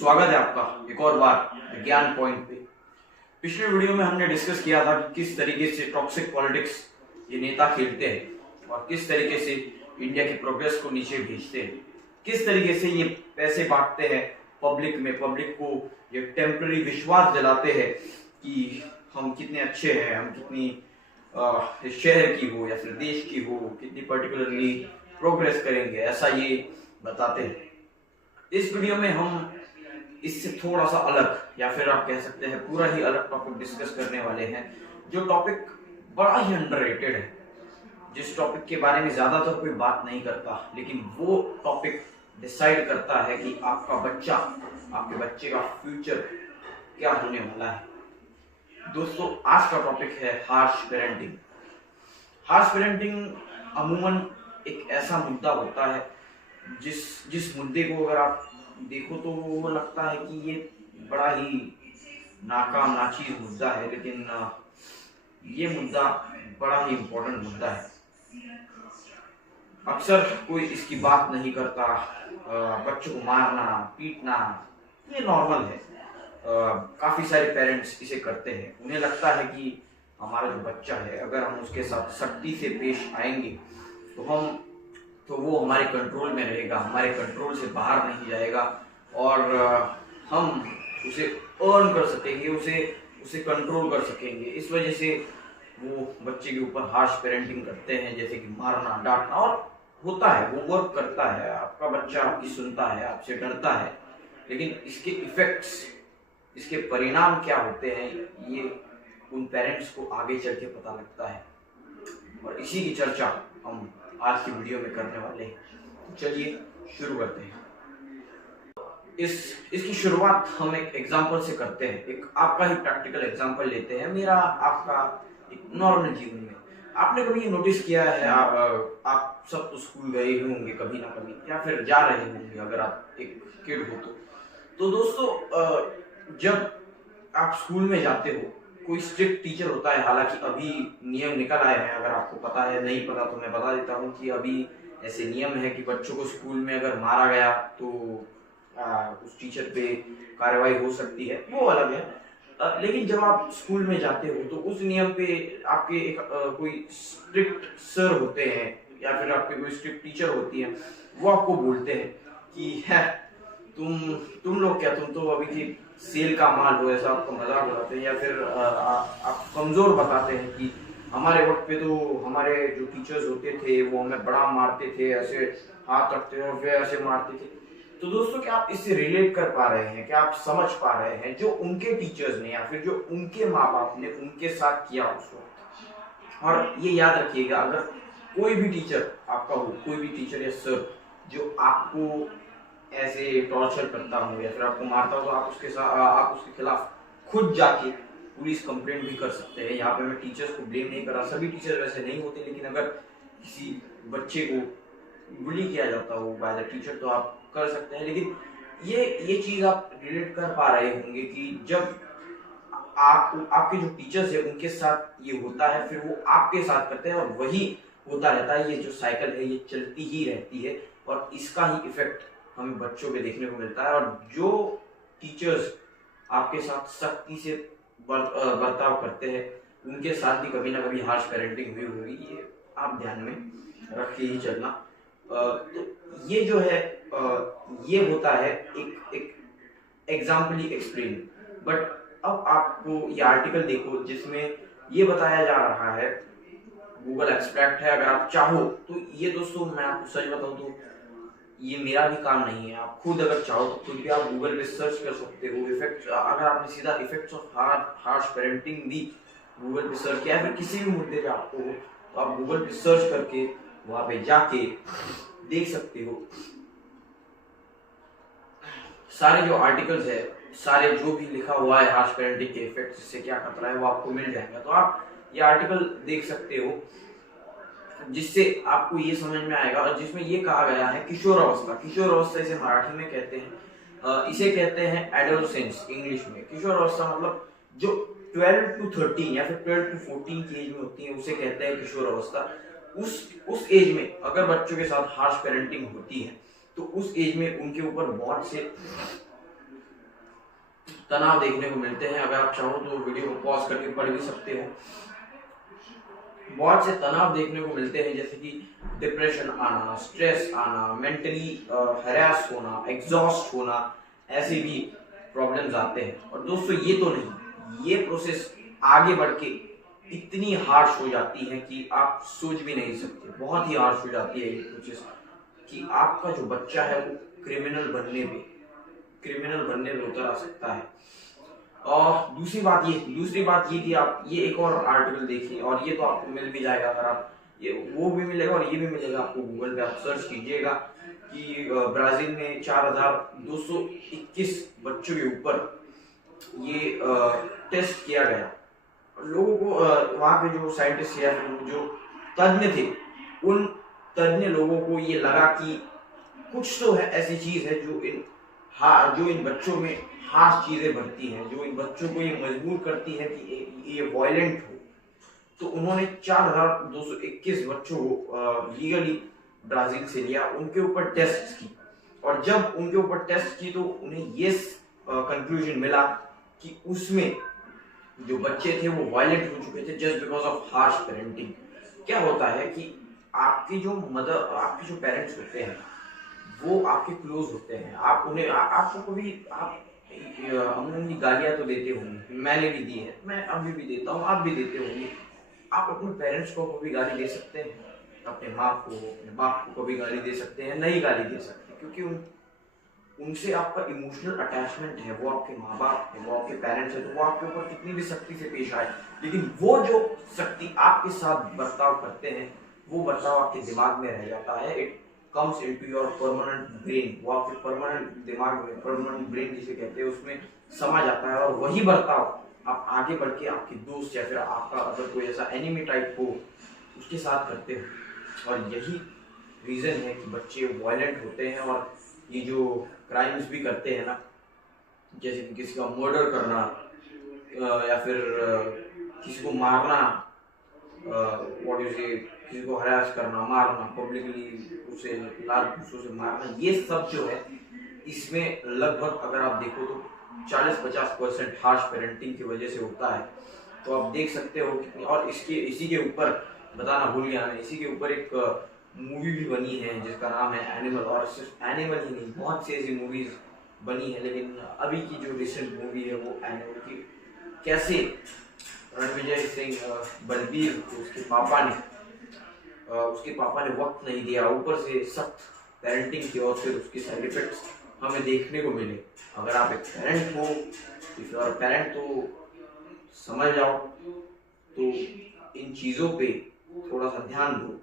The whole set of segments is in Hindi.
स्वागत है आपका एक और बार विज्ञान पॉइंट पे। पिछले वीडियो में हमने डिस्कस किया था कि किस तरीके से टॉक्सिक पॉलिटिक्स ये नेता खेलते हैं और किस तरीके से इंडिया की प्रोग्रेस को नीचे भेजते हैं, किस तरीके से ये पैसे बांटते हैं पब्लिक में, पब्लिक को ये टेम्पररी विश्वास दिलाते हैं कि हम कितने अच्छे हैं, हम कितनी शहर की हो या फिर देश की हो, कितनी पर्टिकुलरली प्रोग्रेस करेंगे, ऐसा ये बताते हैं। इस वीडियो में हम इससे थोड़ा सा अलग या फिर आप कह सकते हैं पूरा ही अलग टॉपिक डिस्कस करने वाले हैं, जो टॉपिक बड़ा ही अंडररेटेड है, जिस टॉपिक के बारे में ज्यादातर कोई बात नहीं करता, लेकिन वो टॉपिक डिसाइड करता है कि आपका बच्चा, आपके बच्चे का फ्यूचर क्या होने वाला है। दोस्तों, आज का टॉपिक है हार्श पेरेंटिंग। हार्श पेरेंटिंग अमूमन एक ऐसा मुद्दा होता है जिस मुद्दे को अगर आप देखो तो वो लगता है कि ये बड़ा ही नाकाम नाचीज मुद्दा है, लेकिन ये मुद्दा बड़ा ही इम्पोर्टेंट मुद्दा है। अक्सर कोई इसकी बात नहीं करता। बच्चों को मारना, पीटना ये नॉर्मल है। काफी सारे पेरेंट्स इसे करते हैं। उन्हें लगता है कि हमारा जो बच्चा है, अगर हम उसके साथ सख्ती से पेश आएंगे तो वो हमारे कंट्रोल में रहेगा, हमारे कंट्रोल से बाहर नहीं जाएगा और हम उसे अर्न कर सकेंगे, उसे कंट्रोल कर सकेंगे। इस वजह से वो बच्चे के ऊपर हार्श पेरेंटिंग करते हैं, जैसे कि मारना, डांटना, और होता है, वो वर्क करता है। आपका बच्चा आपकी सुनता है, आपसे डरता है, लेकिन इसके इफेक्ट्स, इसके परिणाम क्या होते हैं, ये उन पेरेंट्स को आगे चल के पता लगता है। और इसी की चर्चा हम आज की वीडियो में करने वाले हैं। तो चलिए शुरू करते हैं। इसकी शुरुआत हम एक एग्जांपल से करते हैं। एक आपका ही प्रैक्टिकल एग्जांपल लेते हैं, मेरा आपका एक नॉर्मल जीवन में। आपने कभी ये नोटिस किया है, आप सब तो स्कूल गए होंगे कभी ना कभी, या फिर जा रहे होंगे अगर आप एक किड हो तो दोस्तों, जब आप स्कूल में जाते हो, कोई स्ट्रिक्ट टीचर होता है। हालांकि अभी नियम निकल आए हैं, अगर आपको पता है, नहीं पता तो मैं बता देता हूँ कि अभी ऐसे नियम है कि बच्चों को स्कूल में अगर मारा गया तो उस टीचर पे कार्रवाई हो सकती है, वो अलग है। लेकिन जब आप स्कूल में जाते हो तो उस नियम पे आपके एक कोई स्ट्रिक्ट सर होते हैं या फिर आपके कोई स्ट्रिक्ट टीचर होती है, वो आपको बोलते हैं कि है तुम लोग क्या, तुम तो अभी की सेल का माल हो, ऐसा आपको मजाक उड़ाते हैं। या फिर आप कमजोर बताते हैं कि हमारे वक्त पे तो हमारे जो टीचर्स होते थे वो हमें बड़ा मारते थे, ऐसे हाथ रखते और फिर ऐसे मारते थे। तो दोस्तों, क्या आप इससे रिलेट कर पा रहे हैं, क्या आप समझ पा रहे हैं जो उनके टीचर्स ने या फिर जो उनके माँ बाप ने उनके साथ किया उस वक्त। और ये याद रखिएगा, अगर कोई भी टीचर आपका हो, कोई भी टीचर या सर जो आपको ऐसे टॉर्चर करता हो या फिर आपको मारता हो, तो आप उसके खिलाफ खुद जाके पुलिस कंप्लेंट भी कर सकते हैं। यहाँ पे मैं टीचर्स को ब्लेम नहीं कर रहा, सभी टीचर वैसे नहीं होते, लेकिन अगर किसी बच्चे को बुली किया जाता हो बाय द टीचर तो आप कर सकते हैं। लेकिन ये चीज आप रिलेट कर पा रहे होंगे कि जब आपके जो टीचर्स है उनके साथ ये होता है, फिर वो आपके साथ करते हैं और वही होता रहता है। ये जो साइकिल है ये चलती ही रहती है और इसका ही इफेक्ट हमें बच्चों पे देखने को मिलता है। और जो टीचर्स आपके साथ सख्ती से बर्ताव करते हैं, उनके साथ भी कभी ना कभी हार्श पेरेंटिंग हुई होगी, ये आप ध्यान में रख के ही चलना। तो ये जो है ये होता है एक एग्जाम्पली एक्सप्लेन। बट अब आपको ये आर्टिकल देखो जिसमें ये बताया जा रहा है, गूगल एब्स्ट्रैक्ट है, अगर आप चाहो तो ये दोस्तों, मैं आपको सच बताऊं तो ये मेरा भी काम नहीं है। आप खुद अगर चाहो तो खुद भी आप गूगल पे सर्च कर सकते हो। इफेक्ट, अगर आपने सीधा इफेक्ट्स ऑफ हार्श पेरेंटिंग भी गूगल पे सर्च किया, फिर किसी भी मुद्दे पे आपको हो तो आप गूगल पे सर्च करके वहां पे जाके देख सकते हो। सारे जो आर्टिकल्स है, सारे जो भी लिखा हुआ है हार्श पेरेंटिंग के इफेक्ट से क्या खतरा है, वो आपको मिल जाएगा। तो आप ये आर्टिकल देख सकते हो, जिससे आपको ये समझ में आएगा। और जिसमें ये कहा गया है किशोर अवस्था इसे मराठी में कहते हैं, इसे कहते हैं एडोलसेंस इंग्लिश में। किशोर अवस्था मतलब जो 12 to 13 या फिर 12 to 14 की एज में होती है, उसे कहते हैं किशोर अवस्था। उस एज में अगर बच्चों के साथ हार्श पेरेंटिंग होती है तो उस एज में उनके ऊपर बहुत से तनाव देखने को मिलते हैं। अगर आप चाहो तो वीडियो को पॉज करके पढ़ भी सकते हो। बहुत से तनाव देखने को मिलते हैं, जैसे कि डिप्रेशन आना, स्ट्रेस आना, मेंटली हरास होना, एग्जॉस्ट होना, ऐसे भी प्रॉब्लम्स आते हैं। और दोस्तों ये तो नहीं, ये प्रोसेस आगे बढ़ के इतनी हार्श हो जाती है कि आप सोच भी नहीं सकते। बहुत ही हार्श हो जाती है ये प्रोसेस कि आपका जो बच्चा है वो क्रिमिनल बनने में उतर आ सकता है। और दूसरी बात ये कि आप ये एक और आर्टिकल देखिए, और ये तो आपको मिल भी जाएगा, अगर आप ये वो भी मिलेगा और ये भी मिलेगा आपको गूगल पे, आप सर्च कीजिएगा कि ब्राजील में 4221 बच्चों के ऊपर ये टेस्ट किया गया। लोगों को वहाँ के जो साइंटिस्ट या जो तज्ञ थे, उन तज्ञ लोगों को ये लगा कि कुछ तो है, ऐसी चीज है जो इन बच्चों में हार्श चीजें भरती हैं, जो इन बच्चों को ये मजबूर करती है कि ये वायलेंट हो। तो उन्होंने 4221 बच्चों को लीगली ब्राजील से लिया, उनके ऊपर टेस्ट की, और जब उनके ऊपर टेस्ट की तो उन्हें ये कंक्लूजन मिला कि उसमें जो बच्चे थे वो वायलेंट हो चुके थे just because of harsh parenting. क्या होता है कि आपके जो पेरेंट्स होते हैं वो आपके क्लोज होते हैं, आप उन्हें आपको कभी आप अमूमन गालियां तो देते होंगे, मैंने भी दी है, मैं अभी भी देता हूँ, आप भी देते होंगे। आप अपने पेरेंट्स को कभी गाली दे सकते हैं, अपने माँ को, अपने बाप को कभी गाली दे सकते हैं? नहीं गाली दे सकते, क्योंकि उनसे आपका इमोशनल अटैचमेंट है, वो आपके माँ बाप है, वो आपके पेरेंट्स है। तो वो आपके ऊपर कितनी भी सख्ती से पेश आए, लेकिन वो जो सख्ती आपके साथ बर्ताव करते हैं वो बर्ताव आपके दिमाग में रह जाता है। It comes into your permanent brain, वो आपके परमानेंट दिमाग में, परमानेंट ब्रेन जिसे कहते हैं, उसमें समा जाता है। और वही बर्ताव आप आगे बढ़ के आपके दोस्त या फिर आपका अगर कोई ऐसा एनिमी टाइप हो उसके साथ करते हो। और यही रीजन है कि बच्चे वायलेंट होते हैं और ये जो क्राइम्स भी करते हैं ना, जैसे कि किसी का मर्डर करना या फिर किसी को मारना, किसी को हरास करना, मारना, पब्लिकली उसे लाल घूसों से मारना, ये सब जो है इसमें लगभग अगर आप देखो तो 40-50% हार्श पेरेंटिंग की वजह से होता है। तो आप देख सकते हो कितनी। और इसी के ऊपर बताना भूल गया मैं, इसी के ऊपर एक मूवी भी बनी है जिसका नाम है एनिमल। और सिर्फ एनिमल ही नहीं, बहुत सी ऐसी मूवीज बनी है, लेकिन अभी की जो रिसेंट मूवी है वो एनिमल की, कैसे रणविजय सिंह बलबीर उसके पापा ने वक्त नहीं दिया, ऊपर से सख्त पेरेंटिंग की, और फिर उसके साइड इफेक्ट्स हमें देखने को मिले। अगर आप एक पेरेंट हो, इफ यू आर पेरेंट, तो समझ जाओ, तो इन चीज़ों पे थोड़ा सा ध्यान दो,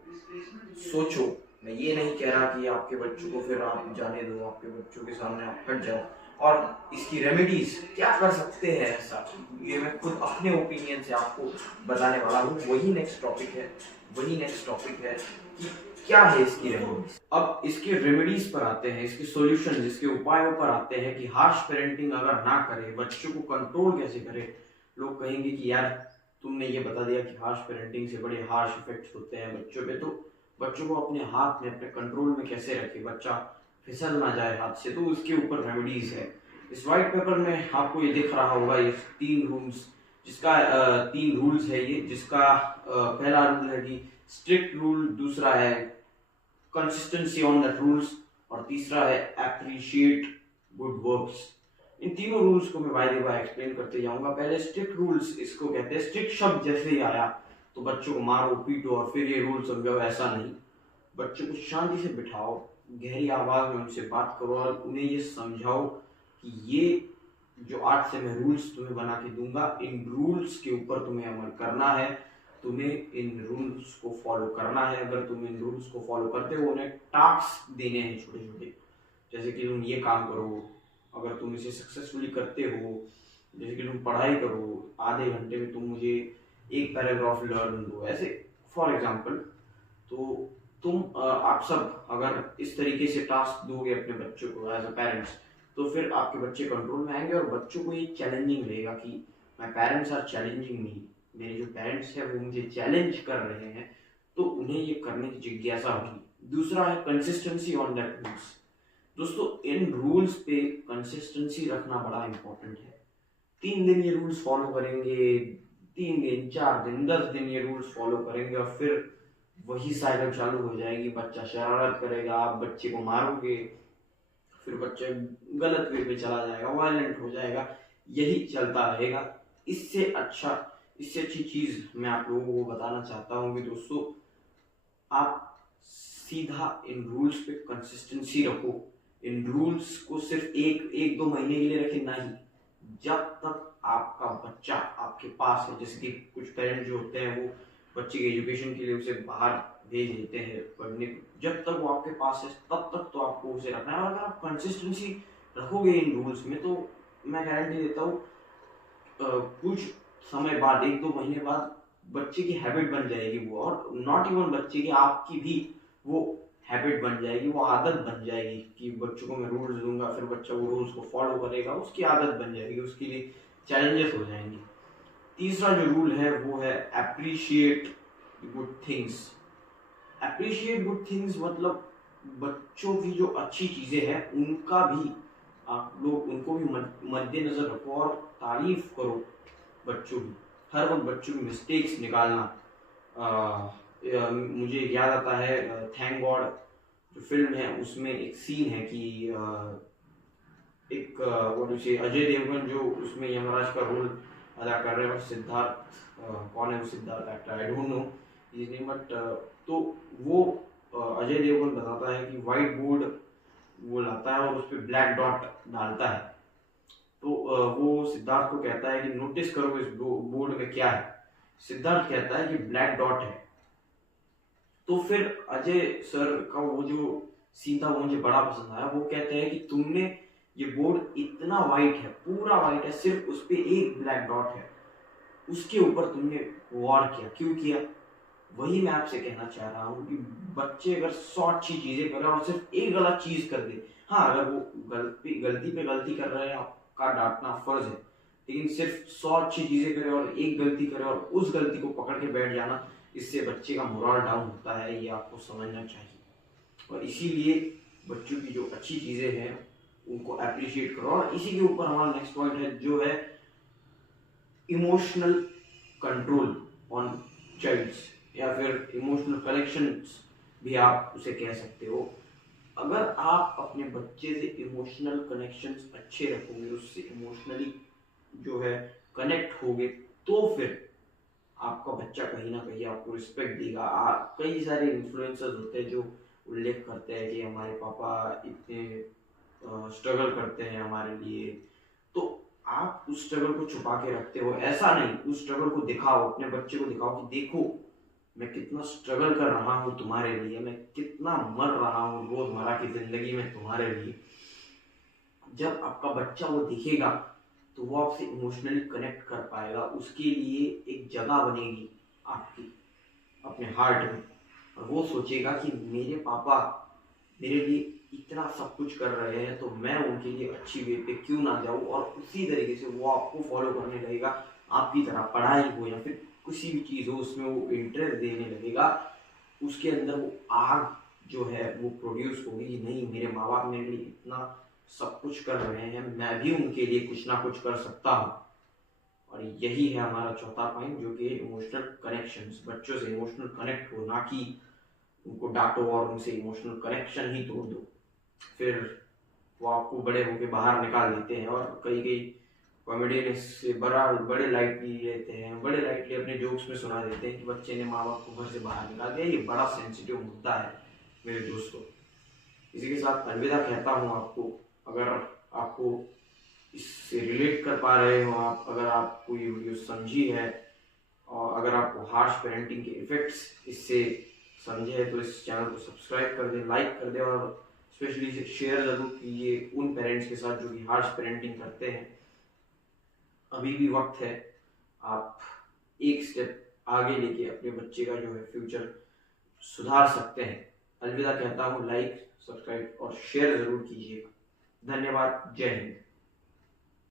सोचो। मैं ये नहीं कह रहा कि आपके बच्चों को फिर आप जाने दो, आपके बच्चों के सामने आप हट जाओ। और इसकी रेमेडीज क्या कर सकते हैं ऐसा, ये मैं खुद अपने ओपिनियन से आपको बताने वाला हूँ। वही नेक्स्ट टॉपिक है कि क्या है इसकी रेमेडीज। अब इसके रेमेडीज पर आते हैं, इसके सॉल्यूशन, इसके उपायों पर आते हैं कि हार्श पेरेंटिंग अगर ना करे, बच्चों को कंट्रोल कैसे करे। लोग कहेंगे कि यार तुमने ये बता दिया कि हार्श पेरेंटिंग से बड़े हार्श इफेक्ट्स होते हैं बच्चों पे, तो बच्चों को अपने हाथ में, अपने कंट्रोल में कैसे रखे, बच्चा फिसल ना जाए हाथ से। तो उसके ऊपर रेमेडीज है। इस व्हाइट पेपर में आपको ये दिख रहा होगा, ये 3 रूल्स है ये, जिसका पहला रूल है कि स्ट्रिक्ट रूल, दूसरा है कंसिस्टेंसी ऑन दैट रूल्स, और तीसरा है अप्रिशिएट गुड वर्क्स। इन तीनों रूल्स को मैं बाय बाय एक्सप्लेन करते जाऊंगा। पहले स्ट्रिक्ट रूल्स, इसको कहते हैं, स्ट्रिक्ट शब्द जैसे ही आया तो बच्चों को मारो, पीटो और फिर ये रूल समझाओ, ऐसा नहीं। बच्चों को शांति से बिठाओ, गहरी आवाज में उनसे बात करो और उन्हें ये समझाओ कि ये जो आज से मैं रूल्स तुम्हें बना के दूंगा, इन रूल्स के ऊपर तुम्हें अमल करना है, तुम्हें इन रूल्स को फॉलो करना है। अगर तुम इन रूल्स को फॉलो करते हो, उन्हें टास्क देने हैं छोटे छोटे, जैसे कि तुम ये काम करो, अगर तुम इसे सक्सेसफुली करते हो, जैसे कि तुम पढ़ाई करो, आधे घंटे में तुम मुझे एक पैराग्राफ लर्न दो, ऐसे फॉर एग्जाम्पल। तो तुम आप सब अगर इस तरीके से टास्क दोगे अपने बच्चों को एज अ पेरेंट्स, तो फिर आपके बच्चे कंट्रोल में आएंगे और बच्चों को ये चैलेंजिंग रहेगा कि माय पेरेंट्स आर चैलेंजिंग मी, मेरे जो पेरेंट्स हैं वो मुझे चैलेंज कर रहे हैं, तो उन्हें ये करने की जिज्ञासा होगी। दूसरा है कंसिस्टेंसी ऑन दैट रूल्स। दोस्तों इन रूल्स पे कंसिस्टेंसी रखना बड़ा इंपॉर्टेंट है। 3 दिन ये रूल्स फॉलो करेंगे, 3 दिन, 4 दिन, 10 दिन ये रूल्स फॉलो करेंगे और फिर वही साइकिल चालू हो जाएगी। बच्चा शरारत करेगा, आप बच्चे को मारोगे, फिर बच्चा गलत वे पे चला जाएगा, वायलेंट हो जाएगा, यही चलता रहेगा। इससे अच्छी चीज मैं आप लोगों को बताना चाहता हूँ कि दोस्तों, आप सीधा इन रूल्स पे कंसिस्टेंसी रखो। इन रूल्स को सिर्फ एक दो महीने के लिए रखें, नहीं, जब तक आपका बच्चा आपके पास है। जैसे कि कुछ पेरेंट्स जो होते हैं वो बच्चे के एजुकेशन के लिए उसे बाहर भेज देते हैं पढ़ने को, जब तक वो आपके पास है तब तक तो आपको उसे रखना है। और अगर आप कंसिस्टेंसी रखोगे इन रूल्स में, तो मैं गारंटी देता हूँ कुछ समय बाद, एक दो महीने बाद बच्चे की हैबिट बन जाएगी वो, और नॉट इवन बच्चे की, आपकी भी वो हैबिट बन जाएगी, वो आदत बन जाएगी कि बच्चों को मैं रूल्स दूंगा, फिर बच्चा वो रूल्स को फॉलो करेगा, उसकी आदत बन जाएगी, उसके लिए चैलेंजेस हो जाएंगे। तीसरा जो रूल है वो है appreciate good things. Appreciate good things मतलब बच्चों की जो अच्छी चीजें हैं उनका भी आप लोग उनको भी मद्देनजर रखो और तारीफ करो बच्चों की। हर वक्त बच्चों की मिस्टेक्स निकालना, मुझे याद आता है थैंक गॉड जो फिल्म है उसमें एक सीन है कि एक अजय देवगन जो उसमें यमराज का रोल अदा कर रहे हैं, और सिद्धार्थ कौन है वो Siddharth actor, I don't know his name, but तो वो अजय देवगन बताता है कि व्हाइट बोर्ड वो लाता है और उस पर ब्लैक डॉट डालता है। तो वो सिद्धार्थ को कहता है कि नोटिस करो इस बोर्ड में क्या है। सिद्धार्थ कहता है कि ब्लैक डॉट है। तो फिर अजय सर का वो जो सीन था वो मुझे बड़ा पसंद आया। वो कहते हैं कि तुमने ये बोर्ड इतना वाइट है, पूरा वाइट है, सिर्फ उस पे एक ब्लैक डॉट है, उसके ऊपर तुमने वॉर किया, क्यों किया? वही मैं आपसे कहना चाह रहा हूँ कि बच्चे अगर 100 अच्छी चीजें करें और सिर्फ एक गलत चीज कर दे, हाँ अगर वो गलती पे गलती कर रहे हैं, आपका डांटना फर्ज है, लेकिन सिर्फ 100 अच्छी चीजें करे और एक गलती करे और उस गलती को पकड़ के बैठ जाना, इससे बच्चे का मोरल डाउन होता है, ये आपको समझना चाहिए। और इसीलिए बच्चों की जो अच्छी चीजें हैं उनको अप्रिशिएट करो। और इसी के ऊपर हमारा नेक्स्ट पॉइंट है जो है इमोशनल कंट्रोल ऑन चाइल्ड्स, या फिर इमोशनल कनेक्शंस भी आप उसे कह सकते हो। अगर आप अपने बच्चे से इमोशनल कनेक्शंस अच्छे रखोगे, उससे इमोशनली जो है कनेक्ट होगे, तो फिर आपका बच्चा कहीं ना कहीं आपको रिस्पेक्ट देगा। कई सारे इन्फ्लुएंसर्स होते हैं जो उल्लेख करते हैं कि हमारे पापा इतने स्ट्रगल करते हैं हमारे लिए, तो आप उस स्ट्रगल को छुपा के रखते हो, ऐसा नहीं, उस स्ट्रगल को दिखाओ, अपने बच्चे को दिखाओ कि देखो मैं कितना स्ट्रगल कर रहा हूँ तुम्हारे लिए, मैं कितना मर रहा हूँ रोजमर्रा की जिंदगी में तुम्हारे लिए। जब आपका बच्चा वो दिखेगा तो वो आपसे इमोशनली कनेक्ट कर पाएगा, उसके लिए एक जगह बनेगी आपकी अपने हार्ट में, और वो सोचेगा कि मेरे पापा मेरे लिए इतना सब कुछ कर रहे हैं, तो मैं उनके लिए अच्छी वे पे क्यों ना जाऊं। और उसी तरीके से वो आपको फॉलो करने लगेगा, आपकी तरह पढ़ाई हो या फिर किसी भी चीज़ हो उसमें वो इंटरेस्ट देने लगेगा। उसके अंदर वो आग जो है वो प्रोड्यूस होगी कि नहीं, मेरे माँ बाप मेरे लिए इतना सब कुछ कर रहे हैं, मैं भी उनके लिए कुछ ना कुछ कर सकता हूँ। और यही है हमारा चौथा पॉइंट, जो कि इमोशनल कनेक्शंस, बच्चों से इमोशनल कनेक्ट हो, ना कि उनको डांटो और उनसे इमोशनल कनेक्शन ही तोड़ दो, फिर वो आपको बड़े होके बाहर निकाल देते हैं। और कई कॉमेडियन इससे बड़े लाइटली लेते हैं, बड़े लाइटली अपने जोक्स में सुना देते हैं कि बच्चे ने माँ बाप को घर से बाहर निकाल दिया। ये बड़ा सेंसिटिव मुद्दा है मेरे दोस्तों। इसी के साथ अलविदा कहता हूँ आपको। अगर आपको इससे रिलेट कर पा रहे हो आप, अगर आपको ये वीडियो समझी है और अगर आपको हार्श पेरेंटिंग के इफेक्ट्स इससे समझे है, तो इस चैनल को सब्सक्राइब कर दें, लाइक कर दें, और स्पेशली इसे शेयर जरूर कीजिए उन पेरेंट्स के साथ जो कि हार्श पेरेंटिंग करते हैं। अभी भी वक्त है, आप एक स्टेप आगे लेके अपने बच्चे का जो है फ्यूचर सुधार सकते हैं। अलविदा कहता हूँ, लाइक, सब्सक्राइब और शेयर जरूर कीजिएगा। धन्यवाद, जय हिंद।